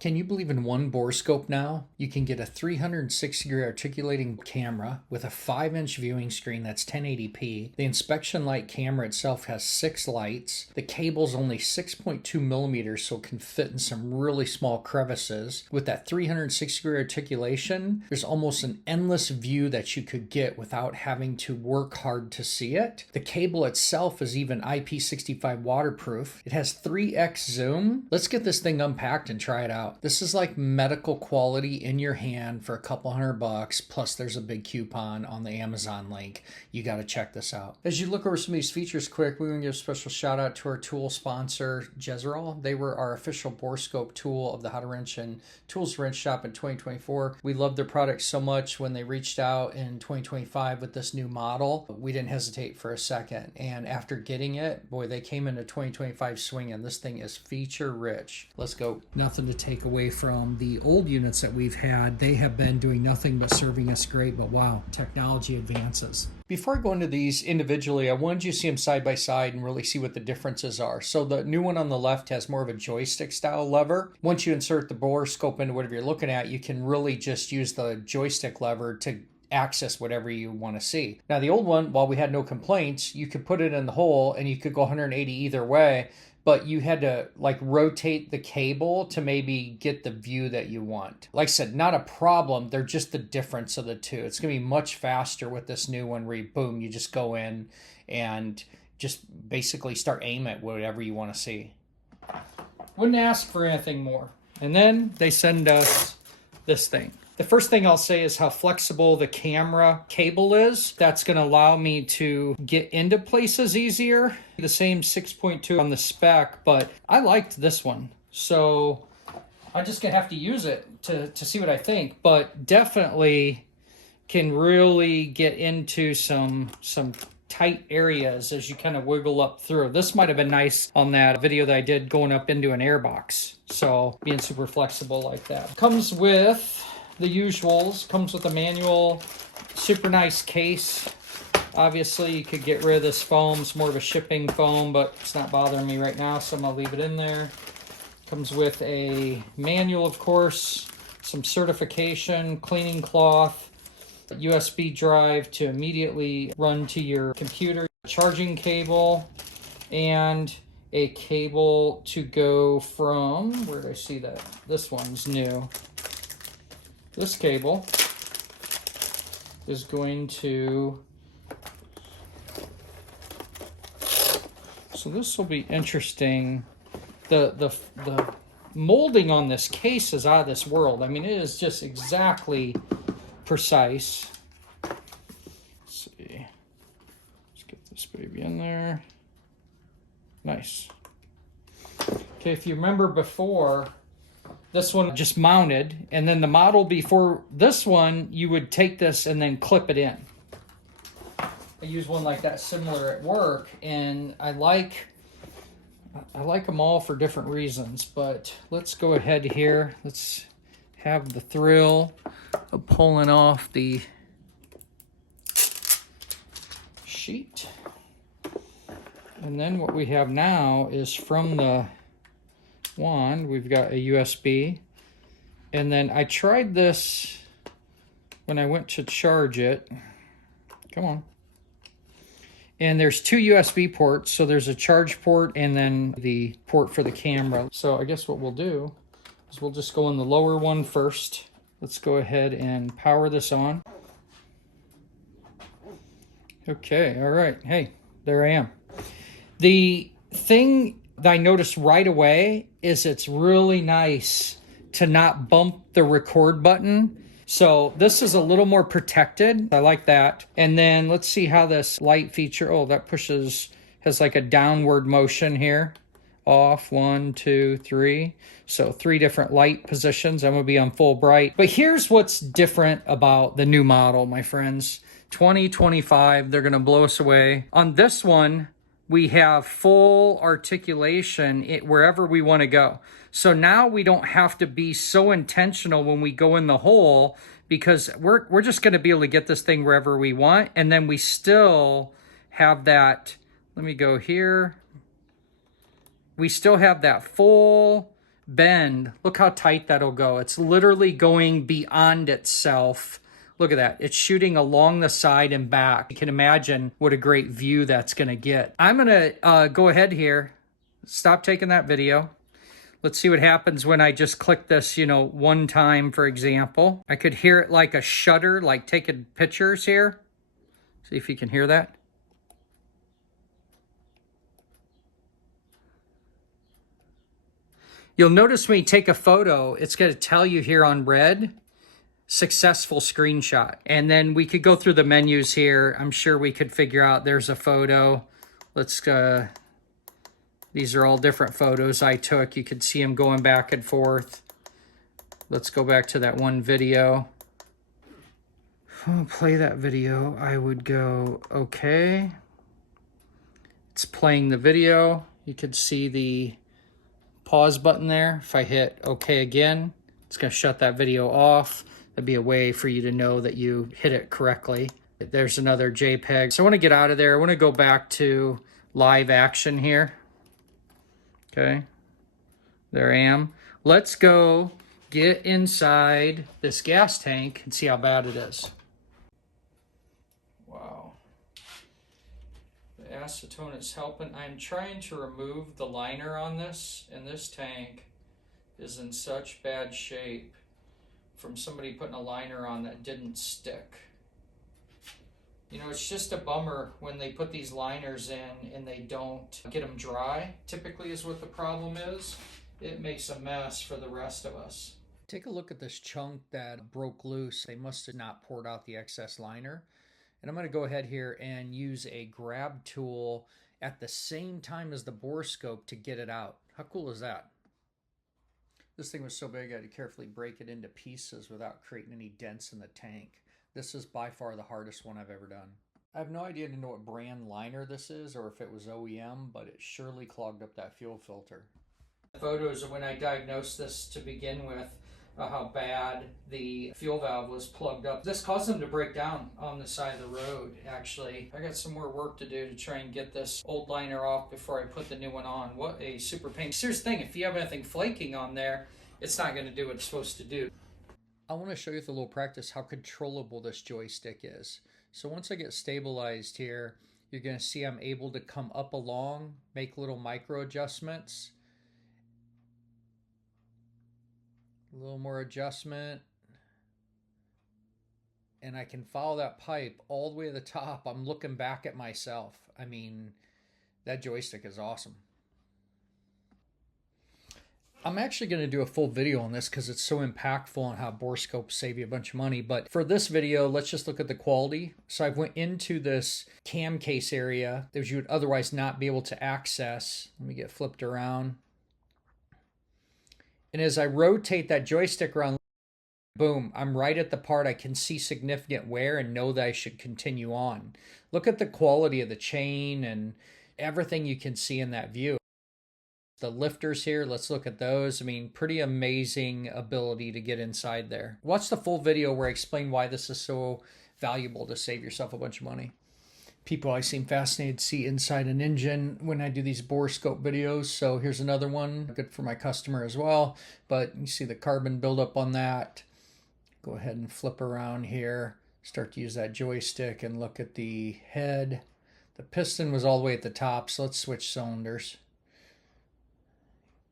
Can you believe in one Borescope now? You can get a 360-degree articulating camera with a 5-inch viewing screen that's 1080p. The inspection light camera itself has 6 lights. The cable's only 6.2 millimeters, so it can fit in some really small crevices. With that 360-degree articulation, there's almost an endless view that you could get without having to work hard to see it. The cable itself is even IP65 waterproof. It has 3x zoom. Let's get this thing unpacked and try it out. This is like medical quality in your hand for a couple $100, plus there's a big coupon on the Amazon link. You got to check this out. As you look over some of these features quick, we want to give a special shout out to our tool sponsor, Jeseral. They were our official Borescope tool of the How to Wrench and Tools Wrench Shop in 2024. We loved their product so much when they reached out in 2025 with this new model. We didn't hesitate for a second. And after getting it, boy, they came into 2025 swinging. This thing is feature rich. Let's go. Nothing to take away from the old units that we've had. They have been doing nothing but serving us great, but wow, technology advances. Before I go into these individually, I wanted you to see them side by side and really see what the differences are. So the new one on the left has more of a joystick style lever. Once you insert the Borescope into whatever you're looking at, you can really just use the joystick lever to access whatever you want to see. Now the old one, while we had no complaints, you could put it in the hole and you could go 180 either way, but you had to like rotate the cable to maybe get the view that you want. Like I said, not a problem. They're just the difference of the two. It's going to be much faster with this new one where you, boom, you just go in and just basically start aiming at whatever you want to see. Wouldn't ask for anything more. And then they send us this thing. The first thing I'll say is how flexible the camera cable is. That's going to allow me to get into places easier. The same 6.2 on the spec, but I liked this one. So I'm just going to have to use it to see what I think, but definitely can really get into some tight areas as you kind of wiggle up through. This might have been nice on that video that I did going up into an airbox. So being super flexible like that. Comes with the usuals, comes with a manual, super nice case. Obviously you could get rid of this foam. It's more of a shipping foam, but it's not bothering me right now, so I'm gonna leave it in there. Comes with a manual, of course, some certification, cleaning cloth, USB drive to immediately run to your computer, charging cable, and a cable to go from, where did I see that? This one's new. This cable is going to, so this will be interesting. The molding on this case is out of this world. I mean, it is just exactly precise. Let's see. Let's get this baby in there. Nice. Okay, if you remember before, this one just mounted, and then the model before this one, you would take this and then clip it in. I use one like that similar at work, and I like them all for different reasons, but let's go ahead here. Let's have the thrill of pulling off the sheet. And then what we have now is from the wand, we've got a USB. And then I tried this when I went to charge it. Come on. And there's 2 USB ports. So there's a charge port and then the port for the camera. So I guess what we'll do is we'll just go in the lower one first. Let's go ahead and power this on. Okay, all right. Hey, there I am. The thing that I noticed right away is it's really nice to not bump the record button. So this is a little more protected. I like that. And then let's see how this light feature, oh, that pushes, has like a downward motion here. Off, 1, 2, 3. So 3 different light positions. I'm gonna be on full bright. But here's what's different about the new model, my friends. 2025, they're gonna blow us away. On this one, we have full articulation wherever we want to go. So now we don't have to be so intentional when we go in the hole, because we're just going to be able to get this thing wherever we want. And then we still have that, let me go here. We still have that full bend, look how tight that'll go. It's literally going beyond itself. Look at that. It's shooting along the side and back. You can imagine what a great view that's going to get. I'm going to go ahead here. Stop taking that video. Let's see what happens when I just click this, you know, one time, for example. I could hear it like a shutter, like taking pictures here. See if you can hear that. You'll notice when you take a photo, it's going to tell you here on red, successful screenshot. And then we could go through the menus here. I'm sure we could figure out there's a photo. Let's these are all different photos I took. You could see them going back and forth. Let's go back to that one video. I'll play that video. I would go, okay. It's playing the video. You could see the pause button there. If I hit okay again, it's going to shut that video off. That'd be a way for you to know that you hit it correctly. There's another JPEG. So I want to get out of there. I want to go back to live action here. Okay, there I am. Let's go get inside this gas tank and see how bad it is. Wow. The acetone is helping. I'm trying to remove the liner on this, and this tank is in such bad shape from somebody putting a liner on that didn't stick. You know, it's just a bummer when they put these liners in and they don't get them dry, typically is what the problem is. It makes a mess for the rest of us. Take a look at this chunk that broke loose. They must have not poured out the excess liner. And I'm going to go ahead here and use a grab tool at the same time as the Borescope to get it out. How cool is that? This thing was so big I had to carefully break it into pieces without creating any dents in the tank. This is by far the hardest one I've ever done. I have no idea to know what brand liner this is or if it was OEM, but it surely clogged up that fuel filter. Photos of when I diagnosed this to begin with, how bad the fuel valve was plugged up. This caused them to break down on the side of the road, actually. I got some more work to do to try and get this old liner off before I put the new one on. What a super pain. Serious thing, if you have anything flaking on there, it's not going to do what it's supposed to do. I want to show you with a little practice how controllable this joystick is. So once I get stabilized here, you're going to see I'm able to come up along, make little micro adjustments. A little more adjustment. And I can follow that pipe all the way to the top. I'm looking back at myself. I mean, that joystick is awesome. I'm actually going to do a full video on this because it's so impactful on how Borescope save you a bunch of money. But for this video, let's just look at the quality. So I went into this cam case area that you would otherwise not be able to access. Let me get flipped around. And as I rotate that joystick around, boom, I'm right at the part I can see significant wear and know that I should continue on. Look at the quality of the chain and everything you can see in that view. The lifters here, let's look at those. I mean, pretty amazing ability to get inside there. Watch the full video where I explain why this is so valuable to save yourself a bunch of money. People always seem fascinated to see inside an engine when I do these Borescope videos. So here's another one, good for my customer as well. But you see the carbon buildup on that. Go ahead and flip around here. Start to use that joystick and look at the head. The piston was all the way at the top, so let's switch cylinders.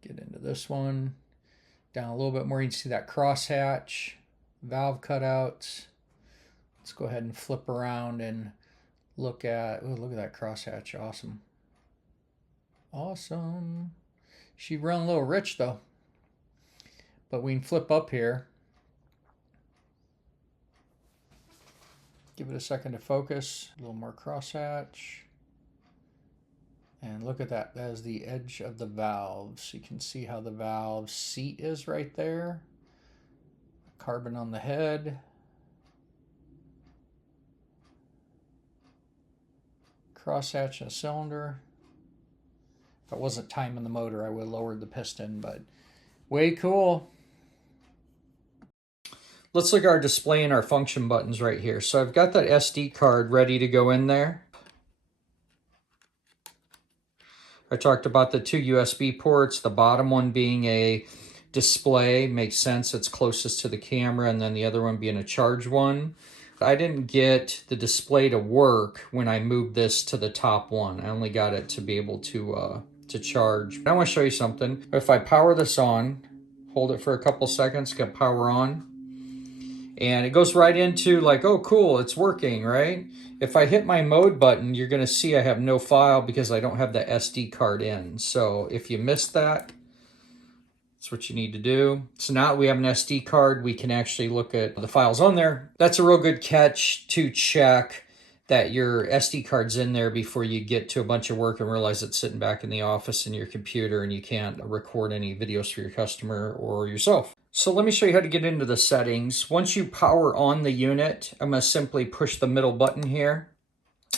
Get into this one. Down a little bit more, you can see that crosshatch, valve cutouts. Let's go ahead and flip around and look at, oh, look at that crosshatch, awesome. Awesome. She run a little rich though. But we can flip up here. Give it a second to focus. A little more crosshatch. And look at that. That is the edge of the valves. You can see how the valve seat is right there. Carbon on the head. Crosshatch and a cylinder. If I wasn't timing the motor, I would have lowered the piston, but way cool. Let's look at our display and our function buttons right here. So I've got that SD card ready to go in there. I talked about the two USB ports, the bottom one being a display makes sense. It's closest to the camera, and then the other one being a charge one. I didn't get the display to work when I moved this to the top one. I only got it to be able to charge. I want to show you something. If I power this on, hold it for a couple seconds, get power on, and it goes right into like, oh cool, it's working, right? If I hit my mode button, you're gonna see I have no file because I don't have the SD card in. So if you missed that, that's what you need to do. So now that we have an SD card, we can actually look at the files on there. That's a real good catch to check that your SD card's in there before you get to a bunch of work and realize it's sitting back in the office in your computer and you can't record any videos for your customer or yourself. So let me show you how to get into the settings. Once you power on the unit, I'm going to simply push the middle button here.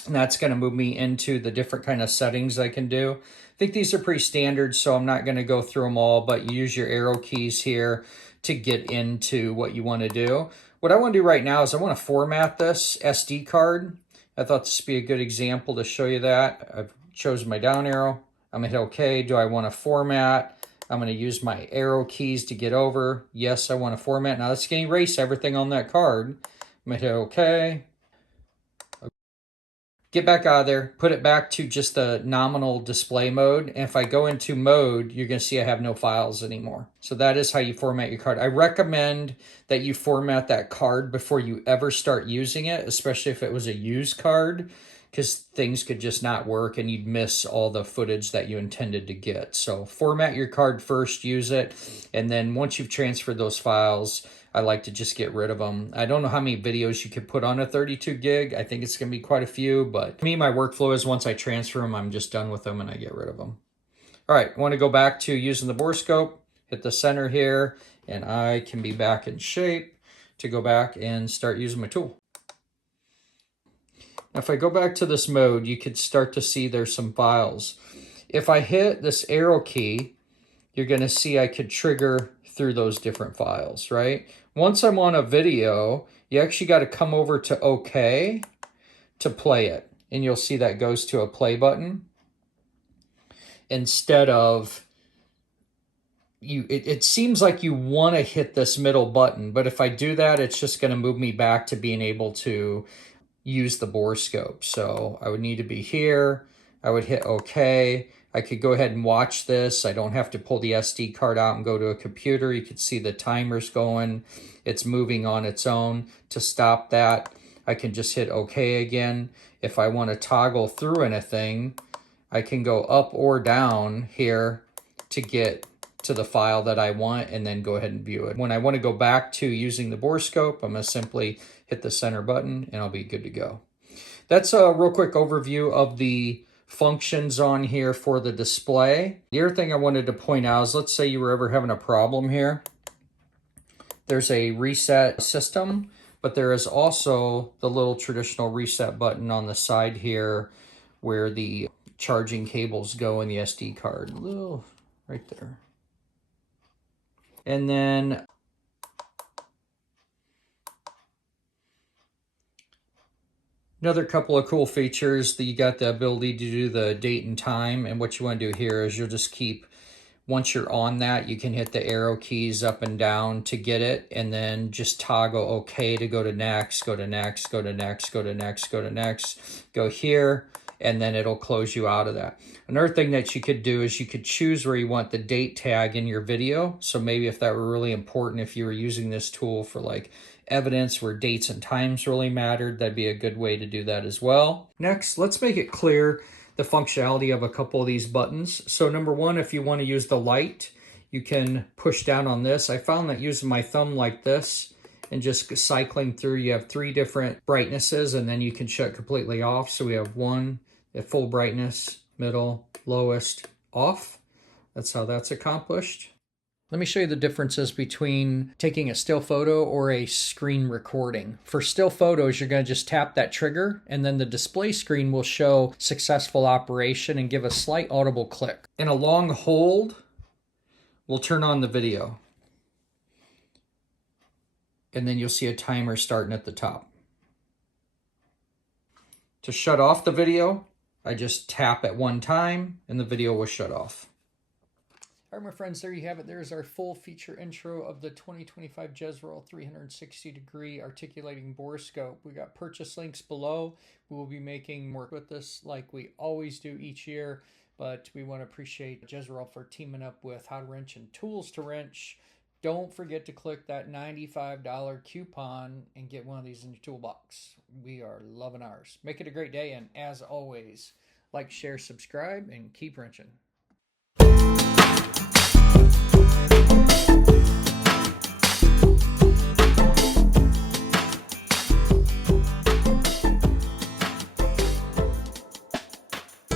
And that's going to move me into the different kind of settings I can do. I think these are pretty standard, so I'm not going to go through them all, but you use your arrow keys here to get into what you want to do. What I want to do right now is I want to format this SD card. I thought this would be a good example to show you that. I've chosen my down arrow. I'm going to hit OK. Do I want to format? I'm going to use my arrow keys to get over. Yes, I want to format. Now that's going to erase everything on that card. I'm going to hit OK. Get back out of there, put it back to just the nominal display mode. And if I go into mode, you're going to see I have no files anymore. So that is how you format your card. I recommend that you format that card before you ever start using it, especially if it was a used card, because things could just not work and you'd miss all the footage that you intended to get. So format your card first, use it, and then once you've transferred those files, I like to just get rid of them. I don't know how many videos you could put on a 32 gig. I think it's going to be quite a few, but to me, my workflow is once I transfer them, I'm just done with them and I get rid of them. All right, I want to go back to using the Borescope, hit the center here, and I can be back in shape to go back and start using my tool. Now, if I go back to this mode, you could start to see there's some files. If I hit this arrow key, you're going to see I could trigger through those different files, right? Once I'm on a video, you actually got to come over to OK to play it. And you'll see that goes to a play button instead of it seems like you want to hit this middle button, but if I do that, it's just going to move me back to being able to use the Borescope. So I would need to be here. I would hit OK. I could go ahead and watch this. I don't have to pull the SD card out and go to a computer. You can see the timer's going. It's moving on its own. To stop that, I can just hit OK again. If I want to toggle through anything, I can go up or down here to get to the file that I want and then go ahead and view it. When I want to go back to using the Borescope, I'm going to simply hit the center button and I'll be good to go. That's a real quick overview of the functions on here for the display. The other thing I wanted to point out is, let's say you were ever having a problem here. There's a reset system, but there is also the little traditional reset button on the side here where the charging cables go in the SD card. Little right there. And then another couple of cool features that you got the ability to do the date and time. And what you want to do here is you'll just keep, once you're on that, you can hit the arrow keys up and down to get it. And then just toggle OK to go to next, go to next, go to next, go to next, go to next, go here. And then it'll close you out of that. Another thing that you could do is you could choose where you want the date tag in your video. So maybe if that were really important, if you were using this tool for like evidence where dates and times really mattered, that'd be a good way to do that as well. Next, let's make it clear the functionality of a couple of these buttons. So number one, if you want to use the light, you can push down on this. I found that using my thumb like this and just cycling through, you have 3 different brightnesses and then you can shut completely off. So we have 1 at full brightness, middle, lowest, off. That's how that's accomplished. Let me show you the differences between taking a still photo or a screen recording. For still photos, you're going to just tap that trigger and then the display screen will show successful operation and give a slight audible click. And a long hold will turn on the video. And then you'll see a timer starting at the top. To shut off the video, I just tap at one time and the video will shut off. All right, my friends, there you have it. There's our full feature intro of the 2025 Jeseral 360-degree articulating borescope. We got purchase links below. We will be making more with this like we always do each year, but we want to appreciate Jeseral for teaming up with How to Wrench and Tools to Wrench. Don't forget to click that $95 coupon and get one of these in your toolbox. We are loving ours. Make it a great day, and as always, like, share, subscribe, and keep wrenching.